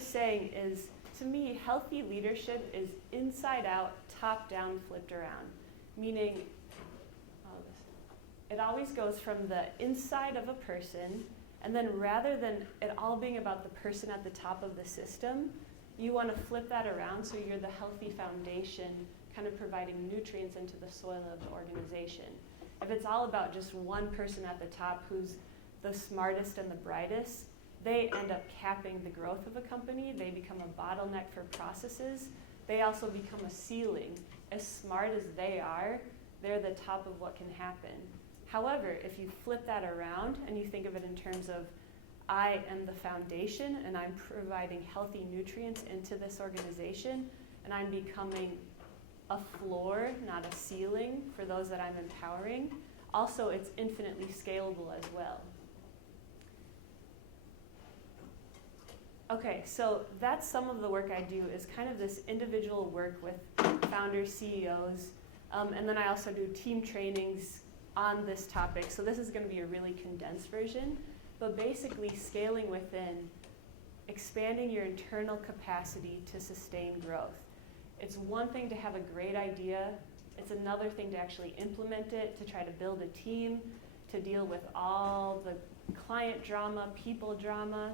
just saying is, to me, healthy leadership is inside out, top down, flipped around. Meaning, it always goes from the inside of a person, and then rather than it all being about the person at the top of the system, you want to flip that around so you're the healthy foundation, kind of providing nutrients into the soil of the organization. If it's all about just one person at the top who's the smartest and the brightest, they end up capping the growth of a company. They become a bottleneck for processes. They also become a ceiling. As smart as they are, they're the top of what can happen. However, if you flip that around and you think of it in terms of, I am the foundation and I'm providing healthy nutrients into this organization, and I'm becoming a floor, not a ceiling, for those that I'm empowering. Also, it's infinitely scalable as well. Okay, so that's some of the work I do, is kind of this individual work with founders, CEOs, and then I also do team trainings on this topic. So this is going to be a really condensed version, but basically scaling within, expanding your internal capacity to sustain growth. It's one thing to have a great idea. It's another thing to actually implement it, to try to build a team, to deal with all the client drama, people drama.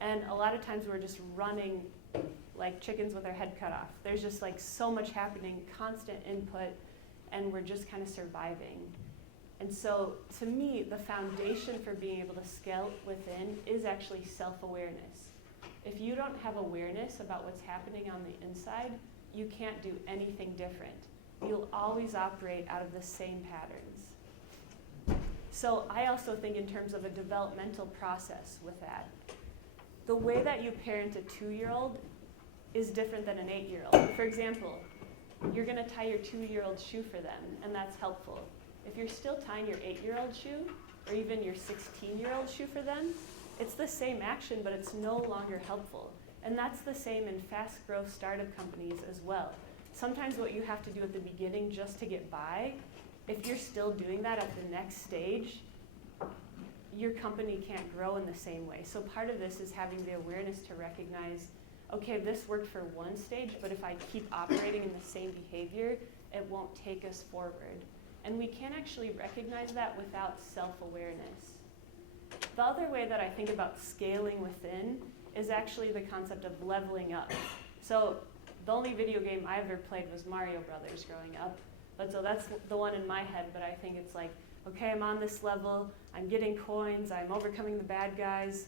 And a lot of times we're just running like chickens with our head cut off. There's just like so much happening, constant input, and we're just kind of surviving. And so to me, the foundation for being able to scale within is actually self-awareness. If you don't have awareness about what's happening on the inside, you can't do anything different. You'll always operate out of the same patterns. So I also think in terms of a developmental process with that. The way that you parent a 2-year-old is different than an 8-year-old. For example, you're going to tie your 2-year-old shoe for them, and that's helpful. If you're still tying your 8-year-old shoe, or even your 16-year-old shoe for them, it's the same action, but it's no longer helpful. And that's the same in fast growth startup companies as well. Sometimes what you have to do at the beginning just to get by, if you're still doing that at the next stage, your company can't grow in the same way. So part of this is having the awareness to recognize, okay, this worked for one stage, but if I keep operating in the same behavior, it won't take us forward. And we can't actually recognize that without self-awareness. The other way that I think about scaling within is actually the concept of leveling up. So the only video game I ever played was Mario Brothers growing up. But so that's the one in my head, but I think it's like, okay, I'm on this level, I'm getting coins, I'm overcoming the bad guys,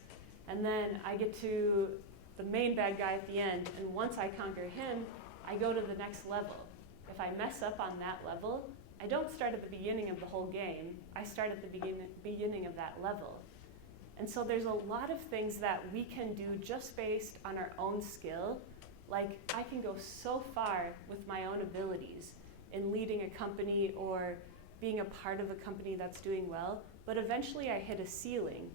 and then I get to the main bad guy at the end, and once I conquer him, I go to the next level. If I mess up on that level, I don't start at the beginning of the whole game, I start at the beginning of that level. And so there's a lot of things that we can do just based on our own skill. Like, I can go so far with my own abilities in leading a company or being a part of a company that's doing well, but eventually I hit a ceiling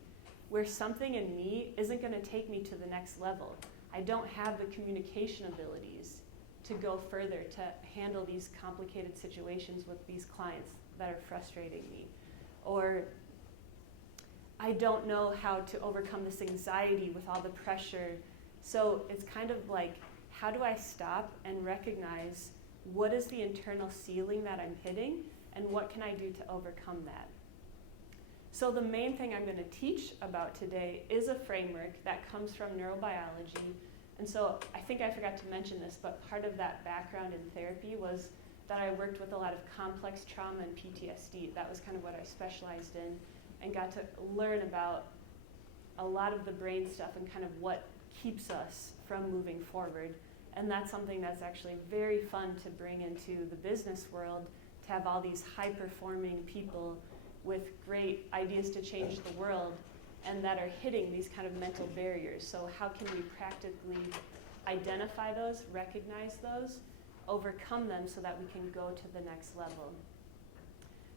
where something in me isn't going to take me to the next level. I don't have the communication abilities to go further, to handle these complicated situations with these clients that are frustrating me. Or I don't know how to overcome this anxiety with all the pressure. So it's kind of like, how do I stop and recognize what is the internal ceiling that I'm hitting, and what can I do to overcome that? So the main thing I'm going to teach about today is a framework that comes from neurobiology. And so I think I forgot to mention this, but part of that background in therapy was that I worked with a lot of complex trauma and PTSD. That was kind of what I specialized in, and got to learn about a lot of the brain stuff and kind of what keeps us from moving forward. And that's something that's actually very fun to bring into the business world, to have all these high-performing people with great ideas to change the world and that are hitting these kind of mental barriers. So how can we practically identify those, recognize those, overcome them so that we can go to the next level?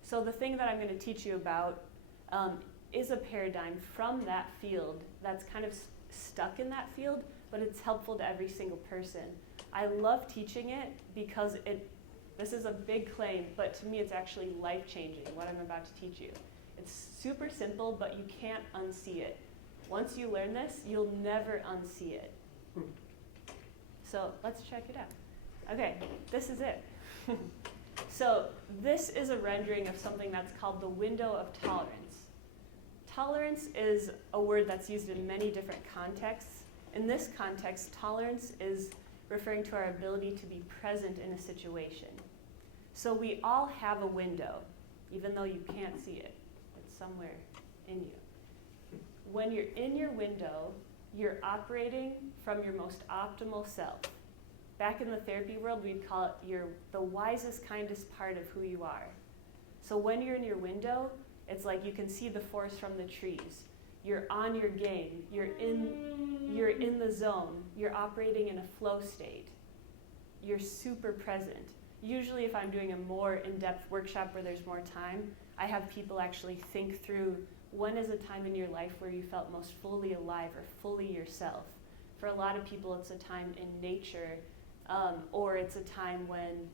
So the thing that I'm going to teach you about is a paradigm from that field that's kind of stuck in that field, but it's helpful to every single person. I love teaching it because this is a big claim, but to me it's actually life-changing, what I'm about to teach you. It's super simple, but you can't unsee it. Once you learn this, you'll never unsee it. So let's check it out. Okay, this is it. So this is a rendering of something that's called the window of tolerance. Tolerance is a word that's used in many different contexts. In this context, tolerance is referring to our ability to be present in a situation. So we all have a window, even though you can't see it. It's somewhere in you. When you're in your window, you're operating from your most optimal self. Back in the therapy world, we'd call it the wisest, kindest part of who you are. So when you're in your window, it's like you can see the forest from the trees. You're on your game. You're in the zone. You're operating in a flow state. You're super present. Usually if I'm doing a more in-depth workshop where there's more time, I have people actually think through when is a time in your life where you felt most fully alive or fully yourself. For a lot of people, it's a time in nature, or it's a time when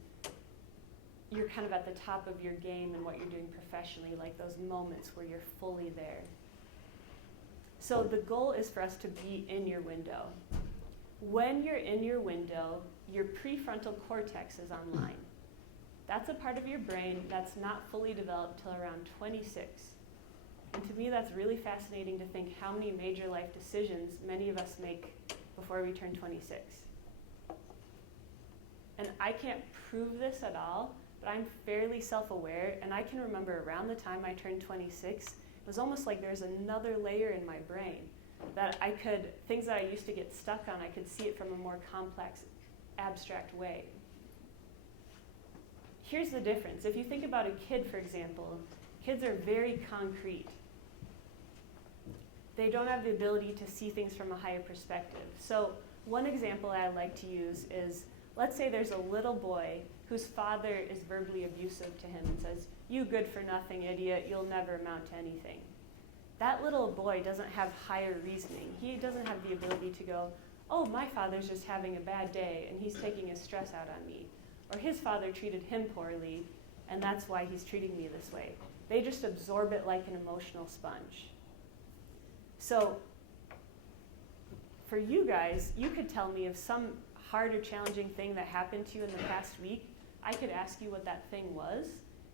you're kind of at the top of your game in what you're doing professionally, like those moments where you're fully there. So the goal is for us to be in your window. When you're in your window, your prefrontal cortex is online. That's a part of your brain that's not fully developed till around 26. And to me, that's really fascinating to think how many major life decisions many of us make before we turn 26. And I can't prove this at all, but I'm fairly self-aware, and I can remember around the time I turned 26, it was almost like there's another layer in my brain that things that I used to get stuck on, I could see it from a more complex, abstract way. Here's the difference. If you think about a kid, for example, kids are very concrete. They don't have the ability to see things from a higher perspective. So one example I like to use is, let's say there's a little boy whose father is verbally abusive to him and says, "You good-for-nothing idiot, you'll never amount to anything." That little boy doesn't have higher reasoning. He doesn't have the ability to go, "Oh, my father's just having a bad day and he's taking his stress out on me." Or his father treated him poorly and that's why he's treating me this way. They just absorb it like an emotional sponge. So for you guys, you could tell me of some hard or challenging thing that happened to you in the past week. I could ask you what that thing was,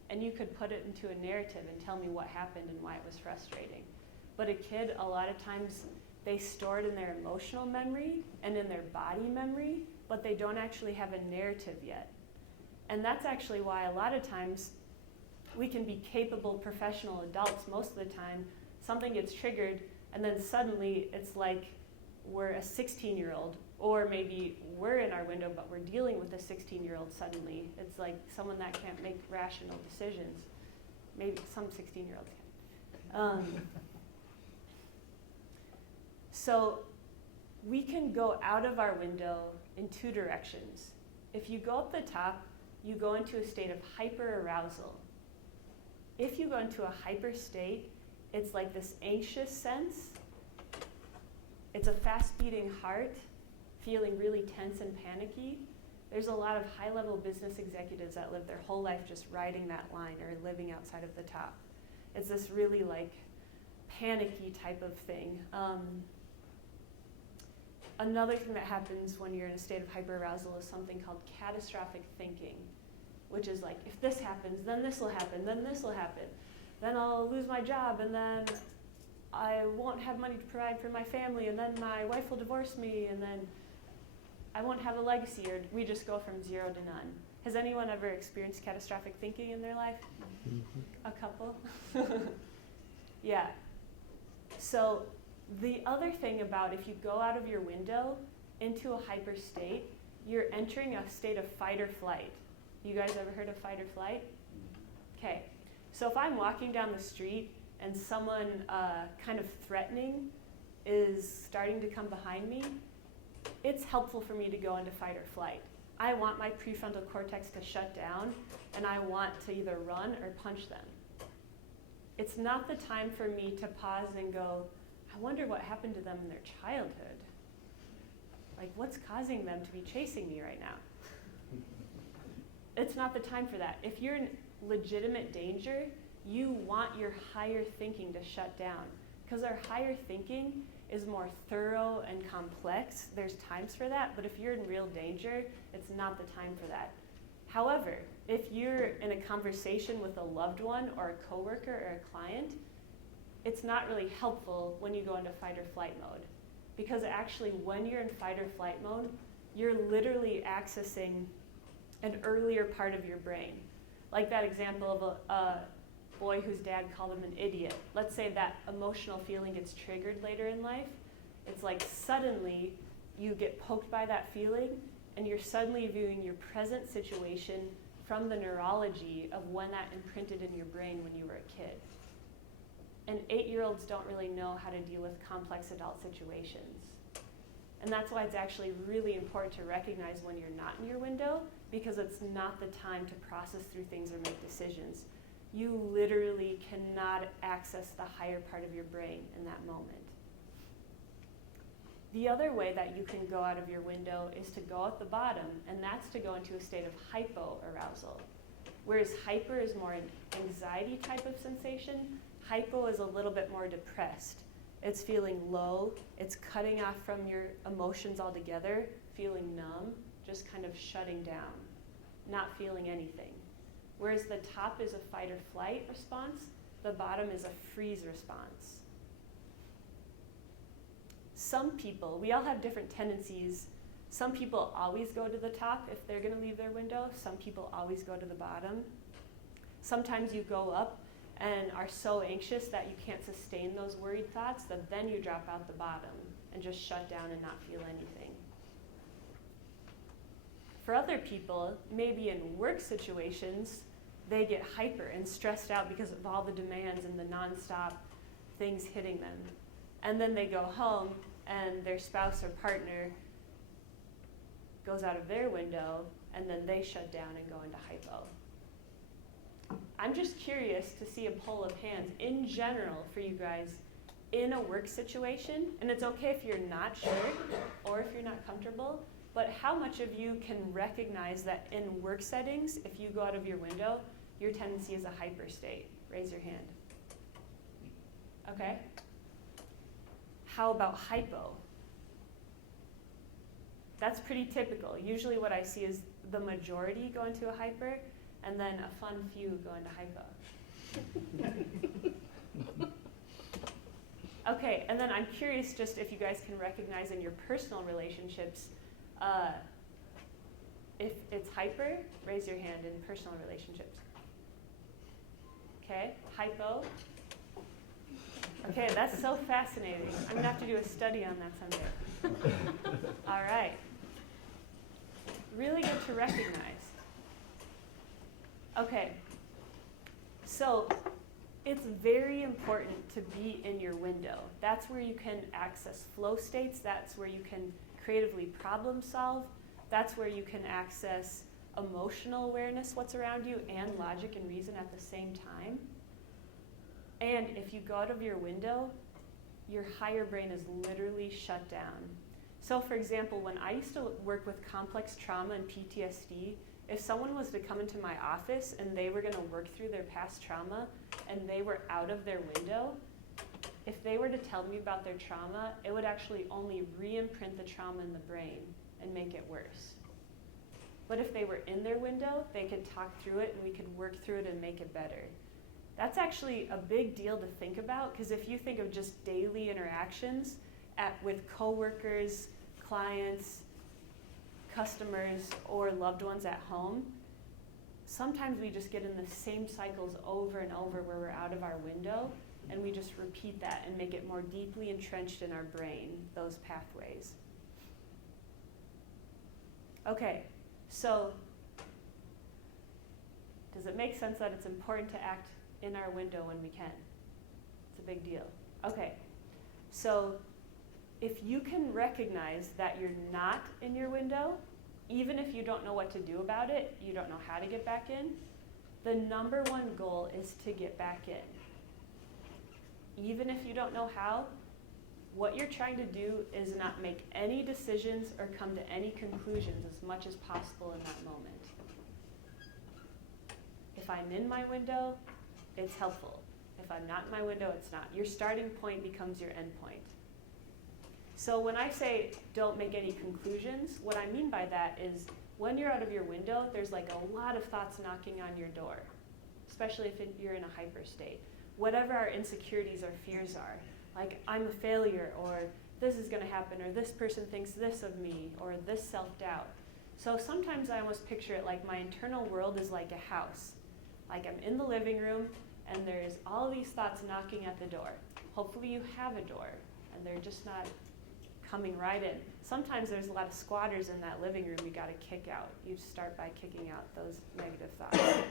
and you could put it into a narrative and tell me what happened and why it was frustrating. But a kid, a lot of times, they store it in their emotional memory and in their body memory, but they don't actually have a narrative yet. And that's actually why a lot of times we can be capable professional adults most of the time. Something gets triggered, and then suddenly it's like we're a 16-year-old, or maybe we're in our window, but we're dealing with a 16-year-old suddenly. It's like someone that can't make rational decisions. Maybe some 16-year-olds can. So we can go out of our window in two directions. If you go up the top, you go into a state of hyperarousal. If you go into a hyper state, it's like this anxious sense. It's a fast-beating heart, feeling really tense and panicky. There's a lot of high-level business executives that live their whole life just riding that line or living outside of the top. It's this really like panicky type of thing. Another thing that happens when you're in a state of hyperarousal is something called catastrophic thinking, which is like, if this happens, then this will happen, then this will happen. Then I'll lose my job, and then I won't have money to provide for my family, and then my wife will divorce me, and then I won't have a legacy, or we just go from 0 to none. Has anyone ever experienced catastrophic thinking in their life? A couple? Yeah. So the other thing about if you go out of your window into a hyper state, you're entering a state of fight or flight. You guys ever heard of fight or flight? Okay. So if I'm walking down the street and someone kind of threatening is starting to come behind me, it's helpful for me to go into fight or flight. I want my prefrontal cortex to shut down, and I want to either run or punch them. It's not the time for me to pause and go, I wonder what happened to them in their childhood. Like, what's causing them to be chasing me right now? It's not the time for that. If you're in legitimate danger, you want your higher thinking to shut down, because our higher thinking is more thorough and complex, there's times for that, but if you're in real danger, it's not the time for that. However, if you're in a conversation with a loved one or a coworker or a client, it's not really helpful when you go into fight or flight mode. Because actually, when you're in fight or flight mode, you're literally accessing an earlier part of your brain. Like that example of a boy whose dad called him an idiot. Let's say that emotional feeling gets triggered later in life. It's like suddenly you get poked by that feeling and you're suddenly viewing your present situation from the neurology of when that imprinted in your brain when you were a kid. And 8-year-olds don't really know how to deal with complex adult situations. And that's why it's actually really important to recognize when you're not in your window, because it's not the time to process through things or make decisions. You literally cannot access the higher part of your brain in that moment. The other way that you can go out of your window is to go out the bottom, and that's to go into a state of hypoarousal. Whereas hyper is more an anxiety type of sensation, hypo is a little bit more depressed. It's feeling low, it's cutting off from your emotions altogether, feeling numb, just kind of shutting down, not feeling anything. Whereas the top is a fight or flight response, the bottom is a freeze response. Some people, we all have different tendencies. Some people always go to the top if they're going to leave their window. Some people always go to the bottom. Sometimes you go up and are so anxious that you can't sustain those worried thoughts that then you drop out the bottom and just shut down and not feel anything. For other people, maybe in work situations, they get hyper and stressed out because of all the demands and the nonstop things hitting them. And then they go home and their spouse or partner goes out of their window and then they shut down and go into hypo. I'm just curious to see a poll of hands in general for you guys in a work situation, and it's okay if you're not sure or if you're not comfortable, but how much of you can recognize that in work settings, if you go out of your window, your tendency is a hyper state? Raise your hand. Okay. How about hypo? That's pretty typical. Usually what I see is the majority go into a hyper, and then a fun few go into hypo. Okay, and then I'm curious just if you guys can recognize in your personal relationships, if it's hyper, raise your hand in personal relationships. Okay, hypo. Okay, that's so fascinating. I'm gonna have to do a study on that someday. All right. Really good to recognize. Okay, so it's very important to be in your window. That's where you can access flow states. That's where you can creatively problem solve. That's where you can access emotional awareness, what's around you, and logic and reason at the same time. And if you go out of your window, your higher brain is literally shut down. So for example, when I used to work with complex trauma and PTSD, if someone was to come into my office and they were going to work through their past trauma and they were out of their window, if they were to tell me about their trauma, it would actually only re-imprint the trauma in the brain and make it worse. But if they were in their window, they could talk through it and we could work through it and make it better. That's actually a big deal to think about, because if you think of just daily interactions with coworkers, clients, customers, or loved ones at home, sometimes we just get in the same cycles over and over where we're out of our window, and we just repeat that and make it more deeply entrenched in our brain, those pathways. Okay, so does it make sense that it's important to act in our window when we can? It's a big deal. Okay, so if you can recognize that you're not in your window, even if you don't know what to do about it, you don't know how to get back in, the number one goal is to get back in. Even if you don't know how, what you're trying to do is not make any decisions or come to any conclusions as much as possible in that moment. If I'm in my window, it's helpful. If I'm not in my window, it's not. Your starting point becomes your end point. So when I say don't make any conclusions, what I mean by that is when you're out of your window, there's like a lot of thoughts knocking on your door, especially if you're in a hyper state. Whatever our insecurities or fears are, like I'm a failure, or this is gonna happen, or this person thinks this of me, or this self-doubt. So sometimes I almost picture it like my internal world is like a house. Like I'm in the living room, and there's all these thoughts knocking at the door. Hopefully you have a door, and they're just not coming right in. Sometimes there's a lot of squatters in that living room you gotta kick out. You start by kicking out those negative thoughts.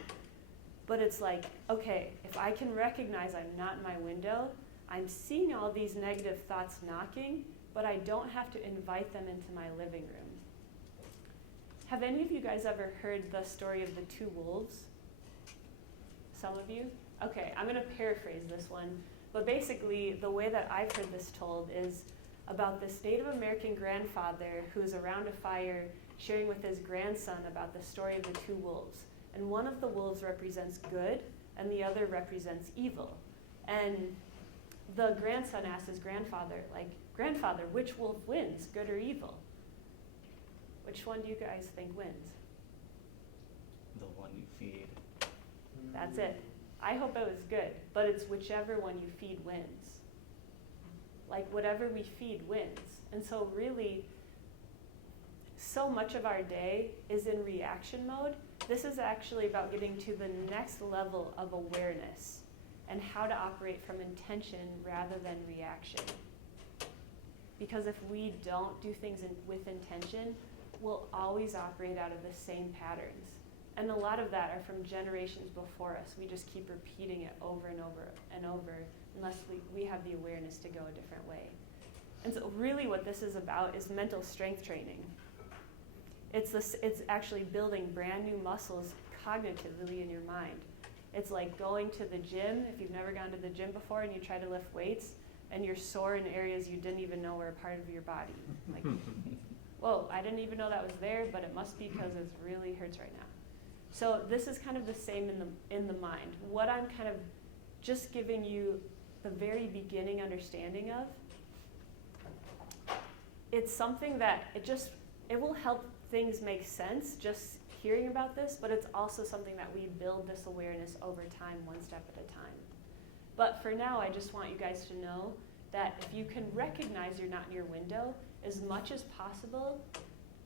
But it's like, okay, if I can recognize I'm not in my window, I'm seeing all these negative thoughts knocking, but I don't have to invite them into my living room. Have any of you guys ever heard the story of the two wolves? Some of you? Okay, I'm gonna paraphrase this one, but basically the way that I've heard this told is about this Native American grandfather who's around a fire sharing with his grandson about the story of the two wolves. And one of the wolves represents good, and the other represents evil. And the grandson asks his grandfather, like, grandfather, which wolf wins, good or evil? Which one do you guys think wins? The one you feed. That's it. I hope it was good, but it's whichever one you feed wins. Like whatever we feed wins. And so really, so much of our day is in reaction mode. This is actually about getting to the next level of awareness and how to operate from intention rather than reaction. Because if we don't do things with intention, we'll always operate out of the same patterns. And a lot of that are from generations before us. We just keep repeating it over and over and over unless we have the awareness to go a different way. And so really what this is about is mental strength training. It's actually building brand new muscles cognitively in your mind. It's like going to the gym, if you've never gone to the gym before and you try to lift weights and you're sore in areas you didn't even know were a part of your body. Like, whoa, I didn't even know that was there, but it must be because it really hurts right now. So this is kind of the same in the mind. What I'm kind of just giving you the very beginning understanding of, it's something that it will help things make sense just hearing about this, but it's also something that we build this awareness over time, one step at a time. But for now, I just want you guys to know that if you can recognize you're not in your window, as much as possible,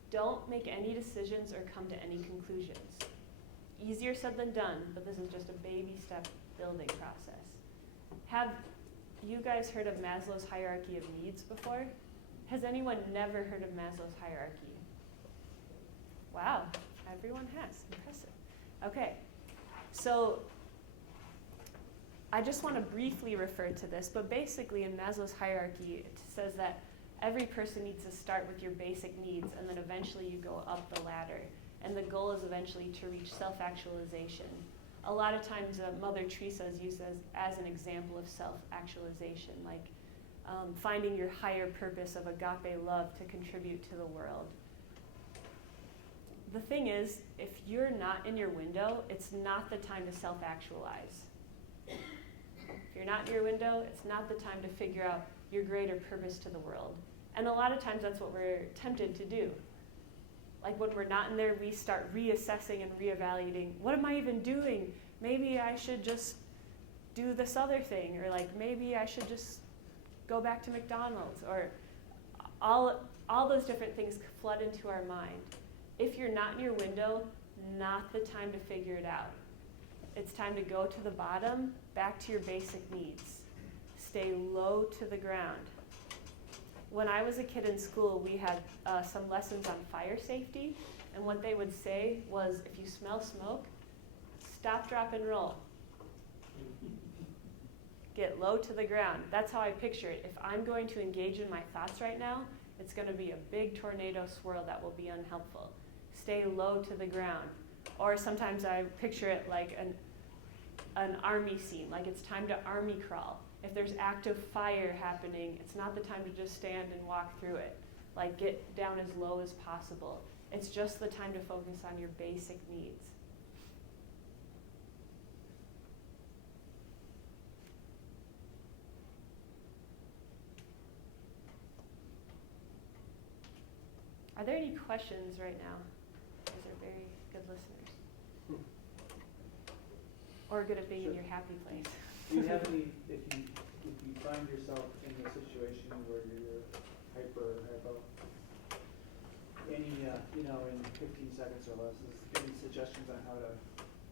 don't make any decisions or come to any conclusions. Easier said than done, but this is just a baby step building process. Have you guys heard of Maslow's hierarchy of needs before? Has anyone never heard of Maslow's hierarchy? Wow, everyone has. Impressive. Okay, so I just want to briefly refer to this, but basically in Maslow's hierarchy, it says that every person needs to start with your basic needs, and then eventually you go up the ladder. And the goal is eventually to reach self-actualization. A lot of times Mother Teresa is used as an example of self-actualization, like finding your higher purpose of agape love to contribute to the world. The thing is, if you're not in your window, it's not the time to self-actualize. If you're not in your window, it's not the time to figure out your greater purpose to the world. And a lot of times that's what we're tempted to do. Like when we're not in there, we start reassessing and reevaluating, what am I even doing? Maybe I should just do this other thing, or like maybe I should just go back to McDonald's, or all those different things flood into our mind. If you're not in your window, not the time to figure it out. It's time to go to the bottom, back to your basic needs. Stay low to the ground. When I was a kid in school, we had some lessons on fire safety, and what they would say was, if you smell smoke, stop, drop, and roll. Get low to the ground. That's how I picture it. If I'm going to engage in my thoughts right now, it's going to be a big tornado swirl that will be unhelpful. Stay low to the ground. Or sometimes I picture it like an army scene, like it's time to army crawl. If there's active fire happening, it's not the time to just stand and walk through it. Like get down as low as possible. It's just the time to focus on your basic needs. Are there any questions right now? You guys are very good listeners. Or good at being in Sure. your happy place. Do you have any, if you find yourself in a situation where you're hypo, any, in 15 seconds or less, is any suggestions on how to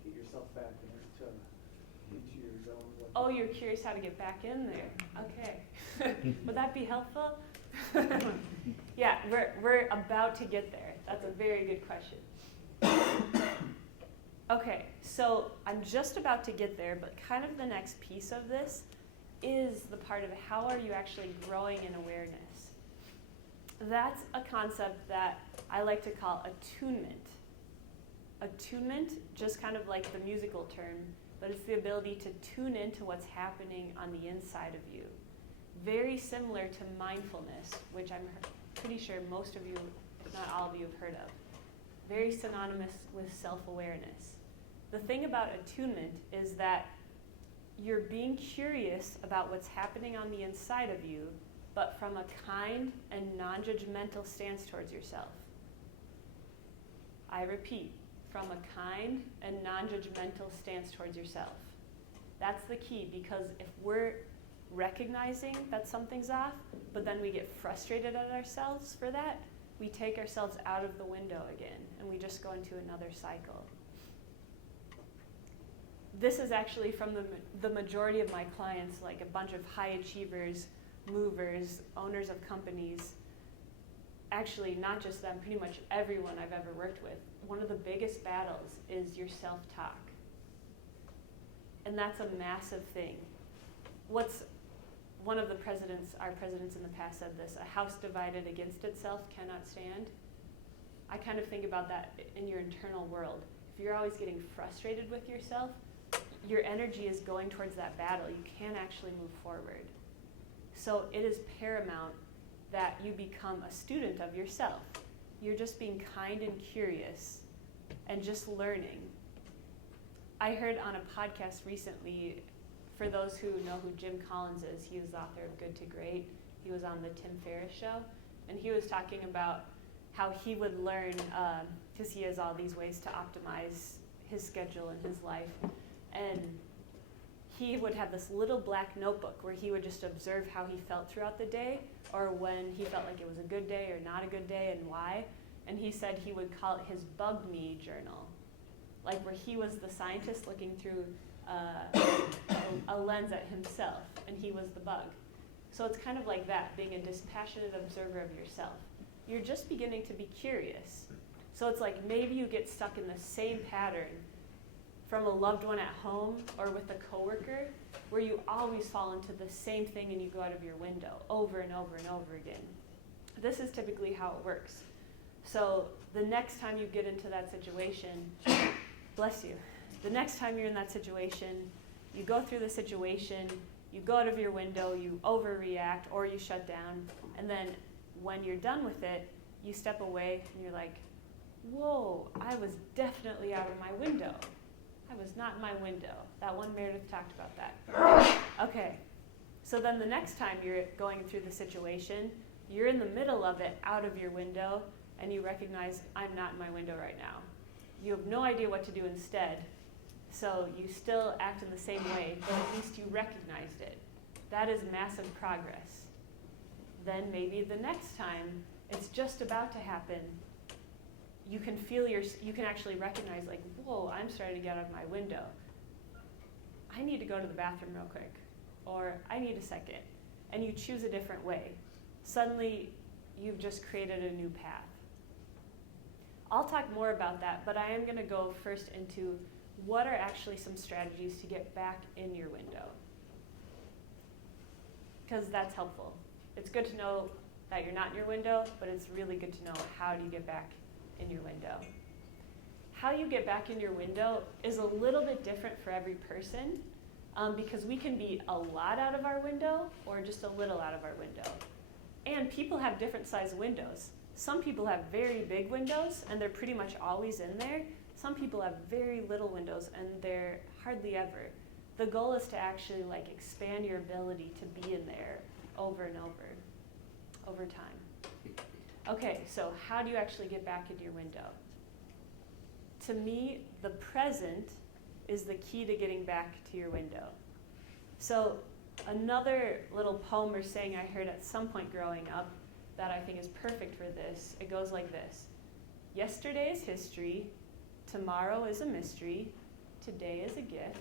get yourself back into your zone? Oh, you're curious how to get back in there. Okay. Would that be helpful? Yeah, we're about to get there. That's a very good question. Okay, so I'm just about to get there, but kind of the next piece of this is the part of how are you actually growing in awareness. That's a concept that I like to call attunement. Attunement, just kind of like the musical term, but it's the ability to tune into what's happening on the inside of you. Very similar to mindfulness, which I'm pretty sure most of you, if not all of you, have heard of. Very synonymous with self-awareness. The thing about attunement is that you're being curious about what's happening on the inside of you, but from a kind and non-judgmental stance towards yourself. I repeat, from a kind and non-judgmental stance towards yourself. That's the key, because if we're recognizing that something's off, but then we get frustrated at ourselves for that, we take ourselves out of the window again, and we just go into another cycle. This is actually from the majority of my clients, like a bunch of high achievers, movers, owners of companies. Actually, not just them, pretty much everyone I've ever worked with. One of the biggest battles is your self-talk. And that's a massive thing. What's one of our presidents in the past said this, a house divided against itself cannot stand. I kind of think about that in your internal world. If you're always getting frustrated with yourself, your energy is going towards that battle. You can't actually move forward. So it is paramount that you become a student of yourself. You're just being kind and curious and just learning. I heard on a podcast recently, for those who know who Jim Collins is, he was the author of Good to Great. He was on the Tim Ferriss show, and he was talking about how he would learn, because he has all these ways to optimize his schedule and his life. And he would have this little black notebook where he would just observe how he felt throughout the day, or when he felt like it was a good day or not a good day and why. And he said he would call it his bug me journal, like where he was the scientist looking through a lens at himself, and he was the bug. So it's kind of like that, being a dispassionate observer of yourself. You're just beginning to be curious. So it's like maybe you get stuck in the same pattern from a loved one at home or with a coworker, where you always fall into the same thing and you go out of your window over and over and over again. This is typically how it works. So the next time you get into that situation, bless you, the next time you're in that situation, you go through the situation, you go out of your window, you overreact, or you shut down, and then when you're done with it, you step away and you're like, whoa, I was definitely out of my window. I was not in my window. That one Meredith talked about that. Okay, so then the next time you're going through the situation, you're in the middle of it, out of your window, and you recognize, I'm not in my window right now. You have no idea what to do instead, so you still act in the same way, but at least you recognized it. That is massive progress. Then maybe the next time it's just about to happen, you can actually recognize, like, whoa, I'm starting to get out of my window. I need to go to the bathroom real quick, or I need a second, and you choose a different way. Suddenly, you've just created a new path. I'll talk more about that, but I am going to go first into what are actually some strategies to get back in your window, because that's helpful. It's good to know that you're not in your window, but it's really good to know how do you get back in your window. How you get back in your window is a little bit different for every person, because we can be a lot out of our window or just a little out of our window. And people have different size windows. Some people have very big windows and they're pretty much always in there. Some people have very little windows and they're hardly ever. The goal is to actually expand your ability to be in there over and over time. Okay, so how do you actually get back into your window? To me, the present is the key to getting back to your window. So another little poem or saying I heard at some point growing up that I think is perfect for this, it goes like this. Yesterday is history, tomorrow is a mystery, today is a gift.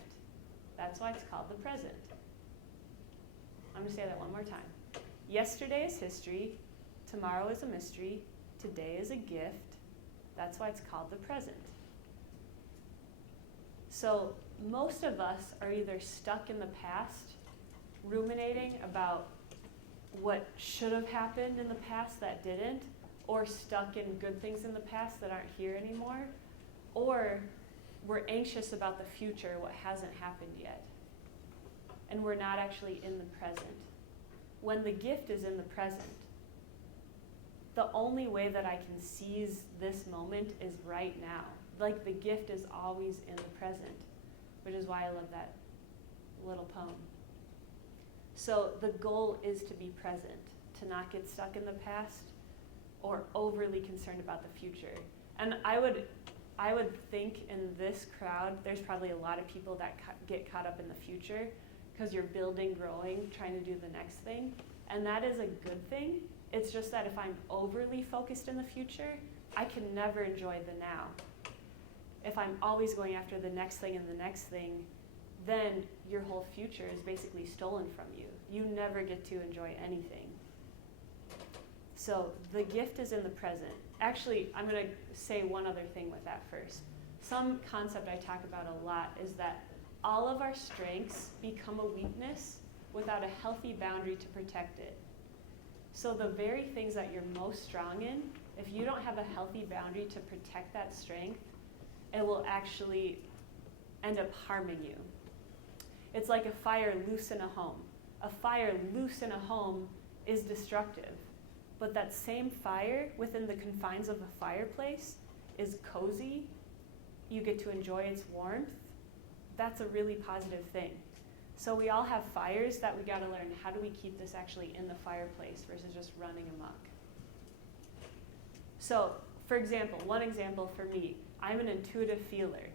That's why it's called the present. I'm going to say that one more time. Yesterday is history, tomorrow is a mystery, today is a gift. That's why it's called the present. So most of us are either stuck in the past, ruminating about what should have happened in the past that didn't, or stuck in good things in the past that aren't here anymore, or we're anxious about the future, what hasn't happened yet. And we're not actually in the present. When the gift is in the present, the only way that I can seize this moment is right now. Like the gift is always in the present, which is why I love that little poem. So the goal is to be present, to not get stuck in the past or overly concerned about the future. And I would think in this crowd, there's probably a lot of people that get caught up in the future because you're building, growing, trying to do the next thing. And that is a good thing. It's just that if I'm overly focused in the future, I can never enjoy the now. If I'm always going after the next thing and the next thing, then your whole future is basically stolen from you. You never get to enjoy anything. So the gift is in the present. Actually, I'm going to say one other thing with that first. Some concept I talk about a lot is that all of our strengths become a weakness without a healthy boundary to protect it. So the very things that you're most strong in, if you don't have a healthy boundary to protect that strength, it will actually end up harming you. It's like a fire loose in a home. A fire loose in a home is destructive, but that same fire within the confines of a fireplace is cozy. You get to enjoy its warmth. That's a really positive thing. So we all have fires that we got to learn, how do we keep this actually in the fireplace versus just running amok? So, for example, one example for me, I'm an intuitive feeler.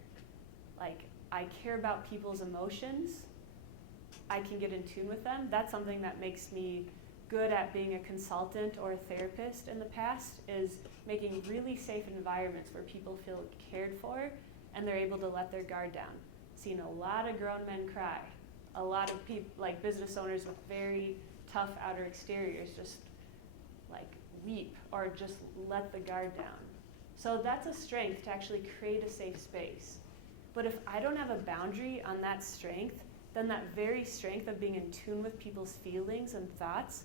Like, I care about people's emotions. I can get in tune with them. That's something that makes me good at being a consultant or a therapist in the past, is making really safe environments where people feel cared for and they're able to let their guard down. Seen a lot of grown men cry. A lot of people, like business owners with very tough outer exteriors, just like weep or just let the guard down. So that's a strength to actually create a safe space. But if I don't have a boundary on that strength, then that very strength of being in tune with people's feelings and thoughts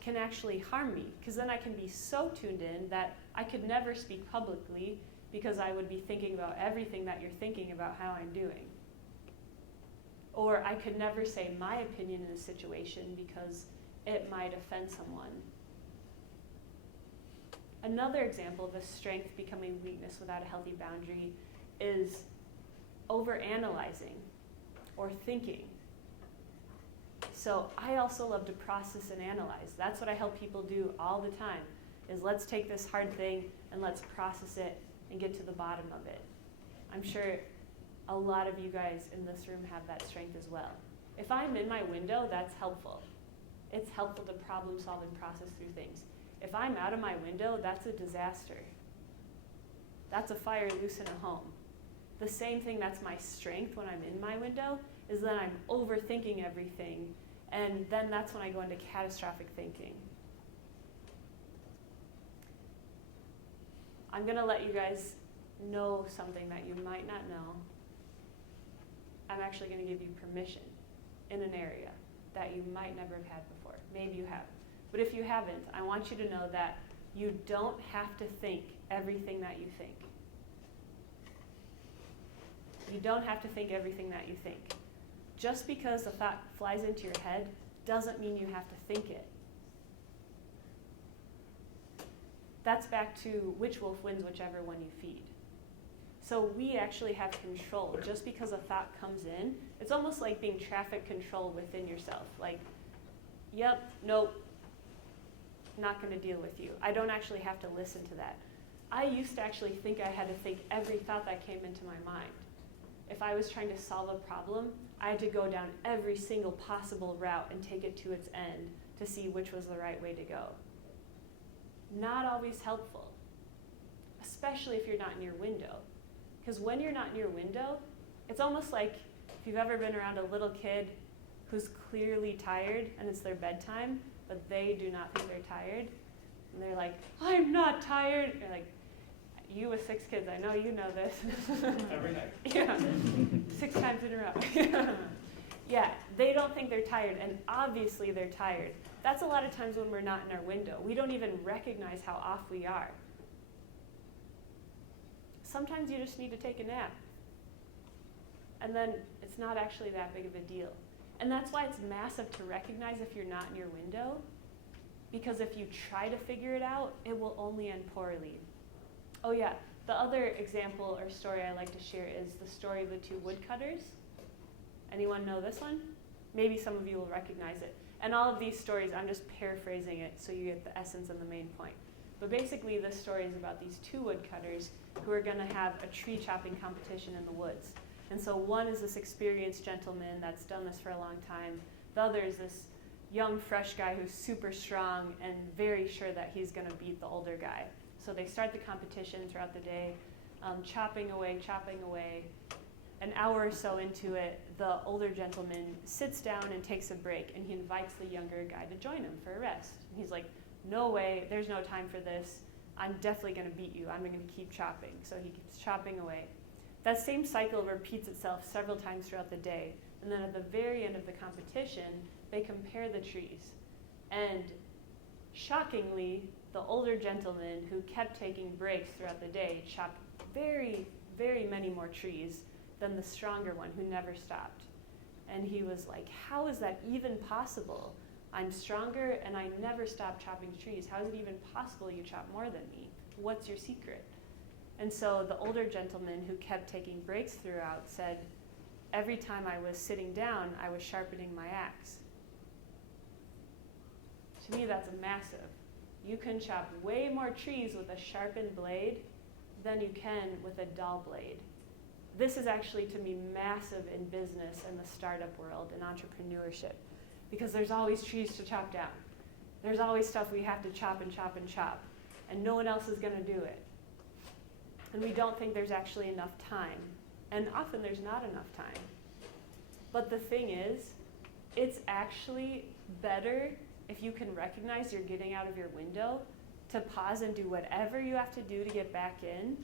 can actually harm me, because then I can be so tuned in that I could never speak publicly because I would be thinking about everything that you're thinking about how I'm doing. Or I could never say my opinion in a situation because it might offend someone. Another example of a strength becoming weakness without a healthy boundary is overanalyzing or thinking. So I also love to process and analyze. That's what I help people do all the time, is let's take this hard thing and let's process it and get to the bottom of it. I'm sure a lot of you guys in this room have that strength as well. If I'm in my window, that's helpful. It's helpful to problem solve and process through things. If I'm out of my window, that's a disaster. That's a fire loose in a home. The same thing that's my strength when I'm in my window is that I'm overthinking everything, and then that's when I go into catastrophic thinking. I'm going to let you guys know something that you might not know. I'm actually going to give you permission in an area that you might never have had before. Maybe you have. But if you haven't, I want you to know that you don't have to think everything that you think. You don't have to think everything that you think. Just because a thought flies into your head doesn't mean you have to think it. That's back to which wolf wins whichever one you feed. So we actually have control. Just because a thought comes in, it's almost like being traffic control within yourself. Like, yep, nope, not going to deal with you. I don't actually have to listen to that. I used to actually think I had to think every thought that came into my mind. If I was trying to solve a problem, I had to go down every single possible route and take it to its end to see which was the right way to go. Not always helpful, especially if you're not near window. Because when you're not near window, it's almost like if you've ever been around a little kid who's clearly tired and it's their bedtime, but they do not think they're tired. And they're like, I'm not tired. You're like, you with 6 kids, I know you know this. Every night. Yeah, 6 times in a row. Yeah, they don't think they're tired, and obviously they're tired. That's a lot of times when we're not in our window. We don't even recognize how off we are. Sometimes you just need to take a nap. And then it's not actually that big of a deal. And that's why it's massive to recognize if you're not in your window, because if you try to figure it out, it will only end poorly. Oh yeah, the other example or story I like to share is the story of the 2 woodcutters. Anyone know this one? Maybe some of you will recognize it. And all of these stories, I'm just paraphrasing it so you get the essence and the main point. But basically this story is about these 2 woodcutters who are going to have a tree chopping competition in the woods. And so one is this experienced gentleman that's done this for a long time. The other is this young, fresh guy who's super strong and very sure that he's going to beat the older guy. So they start the competition throughout the day, chopping away. An hour or so into it, the older gentleman sits down and takes a break, and he invites the younger guy to join him for a rest. And he's like, no way, there's no time for this. I'm definitely going to beat you. I'm going to keep chopping. So he keeps chopping away. That same cycle repeats itself several times throughout the day. And then at the very end of the competition, they compare the trees. And shockingly, the older gentleman who kept taking breaks throughout the day chopped very, very many more trees than the stronger one who never stopped. And he was like, how is that even possible? I'm stronger and I never stop chopping trees. How is it even possible you chop more than me? What's your secret? And so the older gentleman who kept taking breaks throughout said, every time I was sitting down, I was sharpening my axe. To me, that's massive. You can chop way more trees with a sharpened blade than you can with a dull blade. This is actually, to me, massive in business and the startup world and entrepreneurship, because there's always trees to chop down. There's always stuff we have to chop and chop and chop, and no one else is going to do it. And we don't think there's actually enough time, and often there's not enough time. But the thing is, it's actually better if you can recognize you're getting out of your window to pause and do whatever you have to do to get back in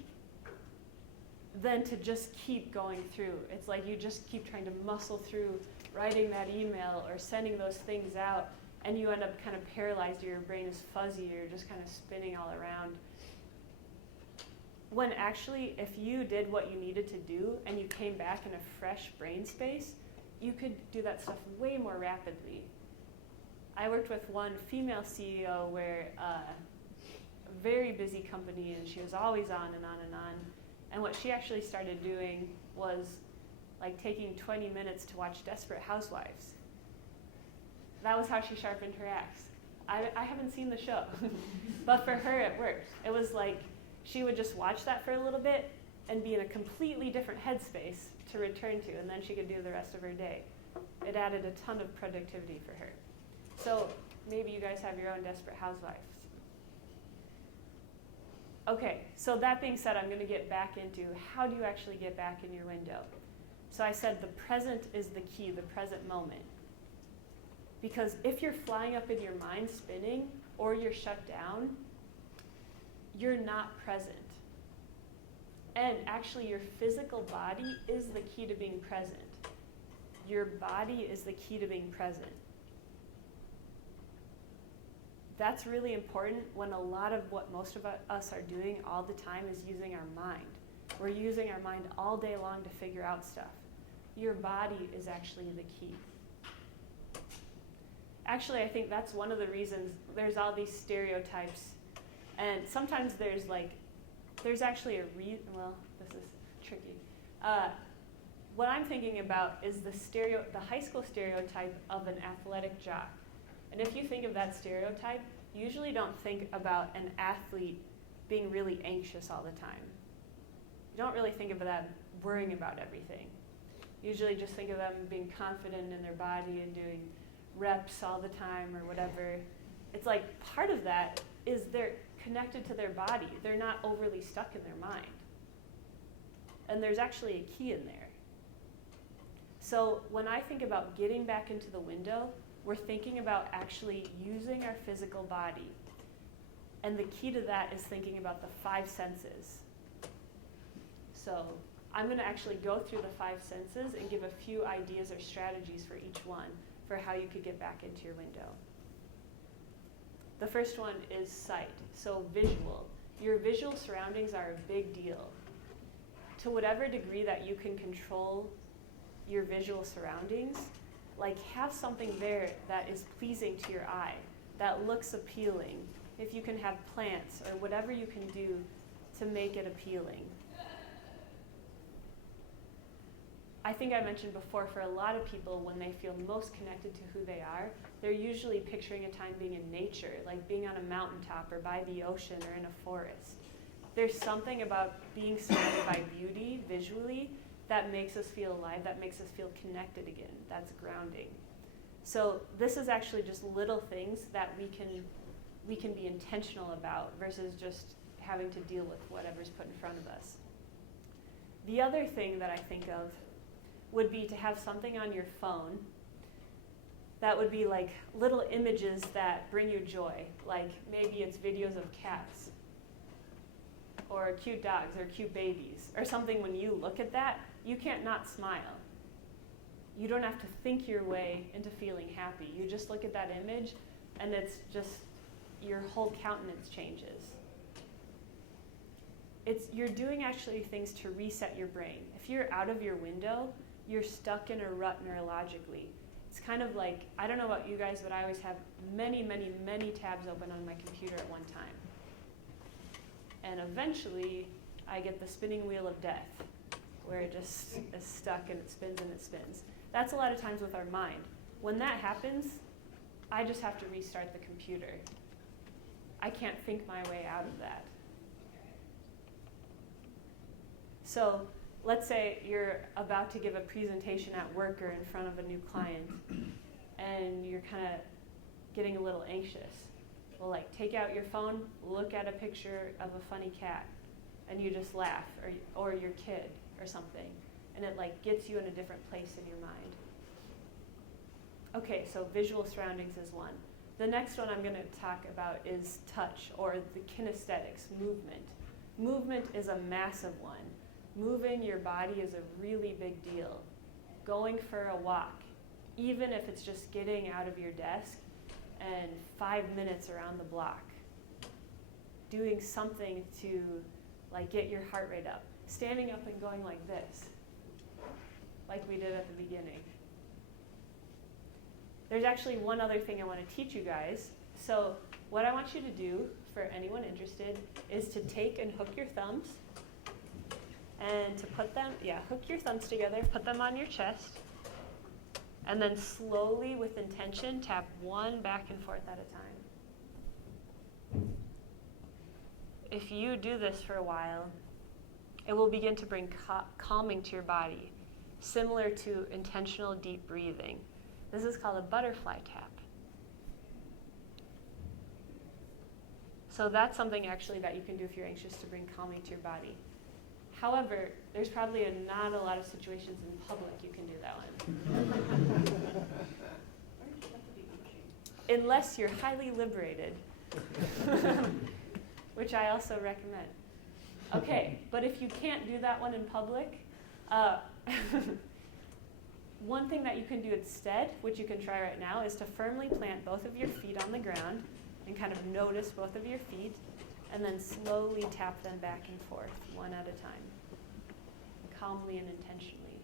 than to just keep going through. It's like you just keep trying to muscle through writing that email or sending those things out, and you end up kind of paralyzed, or your brain is fuzzy, or you're just kind of spinning all around. When actually, if you did what you needed to do and you came back in a fresh brain space, you could do that stuff way more rapidly. I worked with one female CEO where a very busy company, and she was always on and on and on. And what she actually started doing was like taking 20 minutes to watch Desperate Housewives. That was how she sharpened her axe. I haven't seen the show, but for her it worked. It was like she would just watch that for a little bit and be in a completely different headspace to return to, and then she could do the rest of her day. It added a ton of productivity for her. So maybe you guys have your own Desperate Housewives. Okay, so that being said, I'm going to get back into how do you actually get back in your window. So I said the present is the key, the present moment. Because if you're flying up in your mind spinning, or you're shut down, you're not present. And actually your physical body is the key to being present. Your body is the key to being present. That's really important when a lot of what most of us are doing all the time is using our mind. We're using our mind all day long to figure out stuff. Your body is actually the key. Actually, I think that's one of the reasons there's all these stereotypes. And sometimes there's actually a reason, well, this is tricky. What I'm thinking about is the high school stereotype of an athletic jock. And if you think of that stereotype, you usually don't think about an athlete being really anxious all the time. You don't really think of them worrying about everything. You usually just think of them being confident in their body and doing reps all the time or whatever. It's like part of that is they're connected to their body. They're not overly stuck in their mind. And there's actually a key in there. So when I think about getting back into the window, we're thinking about actually using our physical body. And the key to that is thinking about the 5 senses. So I'm going to actually go through the 5 senses and give a few ideas or strategies for each one for how you could get back into your window. The first one is sight, so visual. Your visual surroundings are a big deal. To whatever degree that you can control your visual surroundings, like have something there that is pleasing to your eye, that looks appealing. If you can have plants or whatever you can do to make it appealing. I think I mentioned before, for a lot of people, when they feel most connected to who they are, they're usually picturing a time being in nature, like being on a mountaintop or by the ocean or in a forest. There's something about being surrounded by beauty visually that makes us feel alive, that makes us feel connected again. That's grounding. So this is actually just little things that we can be intentional about versus just having to deal with whatever's put in front of us. The other thing that I think of would be to have something on your phone that would be like little images that bring you joy. Like maybe it's videos of cats or cute dogs or cute babies or something. When you look at that, you can't not smile. You don't have to think your way into feeling happy. You just look at that image and it's just your whole countenance changes. You're doing actually things to reset your brain. If you're out of your window, you're stuck in a rut neurologically. It's kind of like, I don't know about you guys, but I always have many, many, many tabs open on my computer at one time. And eventually, I get the spinning wheel of death, where it just is stuck and it spins and it spins. That's a lot of times with our mind. When that happens, I just have to restart the computer. I can't think my way out of that. So let's say you're about to give a presentation at work or in front of a new client, and you're kind of getting a little anxious. Well, like take out your phone, look at a picture of a funny cat, and you just laugh, or your kid or something, and it like gets you in a different place in your mind. Okay, so visual surroundings is one. The next one I'm going to talk about is touch, or the kinesthetics, movement. Movement is a massive one. Moving your body is a really big deal. Going for a walk, even if it's just getting out of your desk and 5 minutes around the block. Doing something to like get your heart rate up. Standing up and going like this, like we did at the beginning. There's actually one other thing I want to teach you guys. So what I want you to do, for anyone interested, is to take and hook your thumbs and to put them, hook your thumbs together, put them on your chest, and then slowly, with intention, tap one back and forth at a time. If you do this for a while, it will begin to bring calming to your body, similar to intentional deep breathing. This is called a butterfly tap. So that's something actually that you can do if you're anxious to bring calming to your body. However, there's probably not a lot of situations in public you can do that one. Unless you're highly liberated, which I also recommend. Okay, but if you can't do that one in public, one thing that you can do instead, which you can try right now, is to firmly plant both of your feet on the ground and kind of notice both of your feet, and then slowly tap them back and forth, one at a time, calmly and intentionally.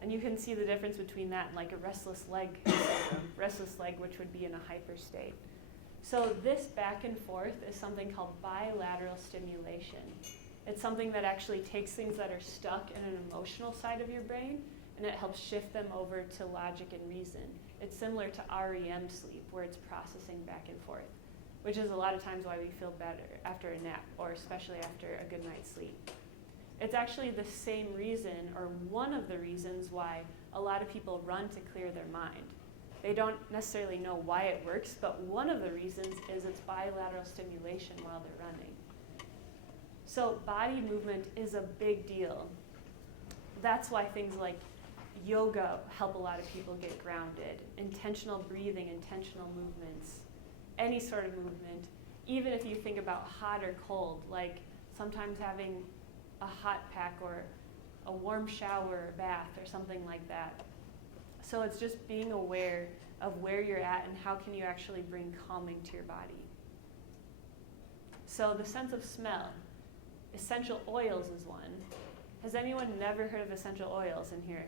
And you can see the difference between that and like a restless leg syndrome, restless leg, which would be in a hyper state. So this back and forth is something called bilateral stimulation. It's something that actually takes things that are stuck in an emotional side of your brain, and it helps shift them over to logic and reason. It's similar to REM sleep, where it's processing back and forth, which is a lot of times why we feel better after a nap, or especially after a good night's sleep. It's actually the same reason, or one of the reasons, why a lot of people run to clear their mind. They don't necessarily know why it works, but one of the reasons is it's bilateral stimulation while they're running. So body movement is a big deal. That's why things like yoga help a lot of people get grounded. Intentional breathing, intentional movements, any sort of movement. Even if you think about hot or cold, like sometimes having a hot pack or a warm shower or bath or something like that. So it's just being aware of where you're at and how can you actually bring calming to your body. So the sense of smell. Essential oils is one. Has anyone never heard of essential oils in here?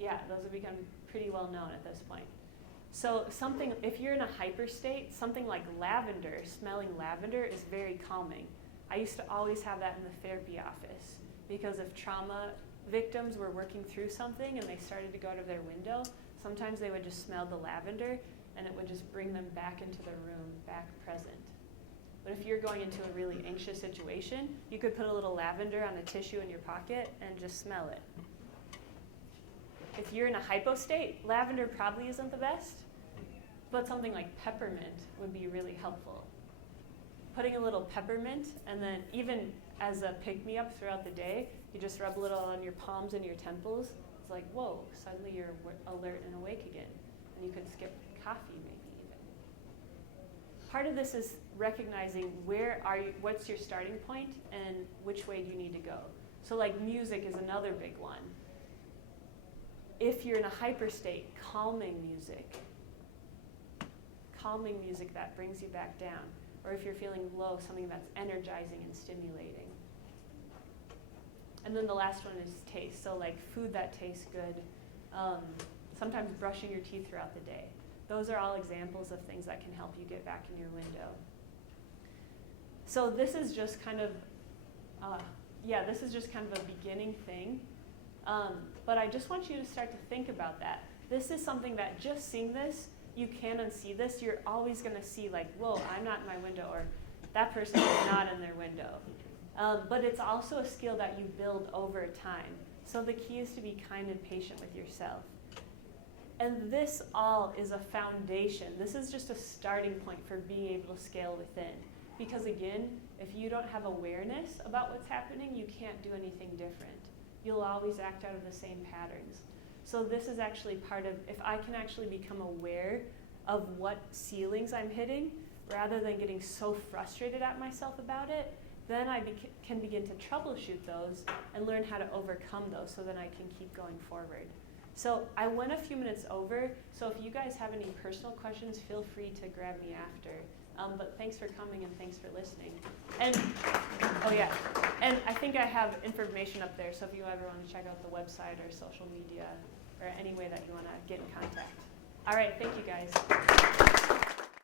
Yeah, those have become pretty well known at this point. So something, if you're in a hyper state, something like lavender, smelling lavender is very calming. I used to always have that in the therapy office because if trauma victims were working through something and they started to go out of their window, sometimes they would just smell the lavender and it would just bring them back into the room, back present. But if you're going into a really anxious situation, you could put a little lavender on a tissue in your pocket and just smell it. If you're in a hypo state, lavender probably isn't the best, but something like peppermint would be really helpful. Putting a little peppermint, and then even as a pick-me-up throughout the day, you just rub a little on your palms and your temples. It's like, whoa, suddenly you're alert and awake again. And you could skip coffee maybe even. Part of this is recognizing what's your starting point and which way do you need to go. So like music is another big one. If you're in a hyper state, calming music that brings you back down. Or if you're feeling low, something that's energizing and stimulating. And then the last one is taste. So like food that tastes good, sometimes brushing your teeth throughout the day. Those are all examples of things that can help you get back in your window. So this is just kind of, a beginning thing. But I just want you to start to think about that. This is something that just seeing this, you can unsee this. You're always going to see like, whoa, I'm not in my window, or that person is not in their window. But it's also a skill that you build over time. So the key is to be kind and patient with yourself. And this all is a foundation. This is just a starting point for being able to scale within. Because again, if you don't have awareness about what's happening, you can't do anything different. You'll always act out of the same patterns. So this is actually part of, if I can actually become aware of what ceilings I'm hitting, rather than getting so frustrated at myself about it, then I can begin to troubleshoot those and learn how to overcome those so that I can keep going forward. So I went a few minutes over, so if you guys have any personal questions, feel free to grab me after. But thanks for coming and thanks for listening. And, oh yeah, and I think I have information up there, so if you ever want to check out the website or social media or any way that you want to get in contact. All right, thank you guys.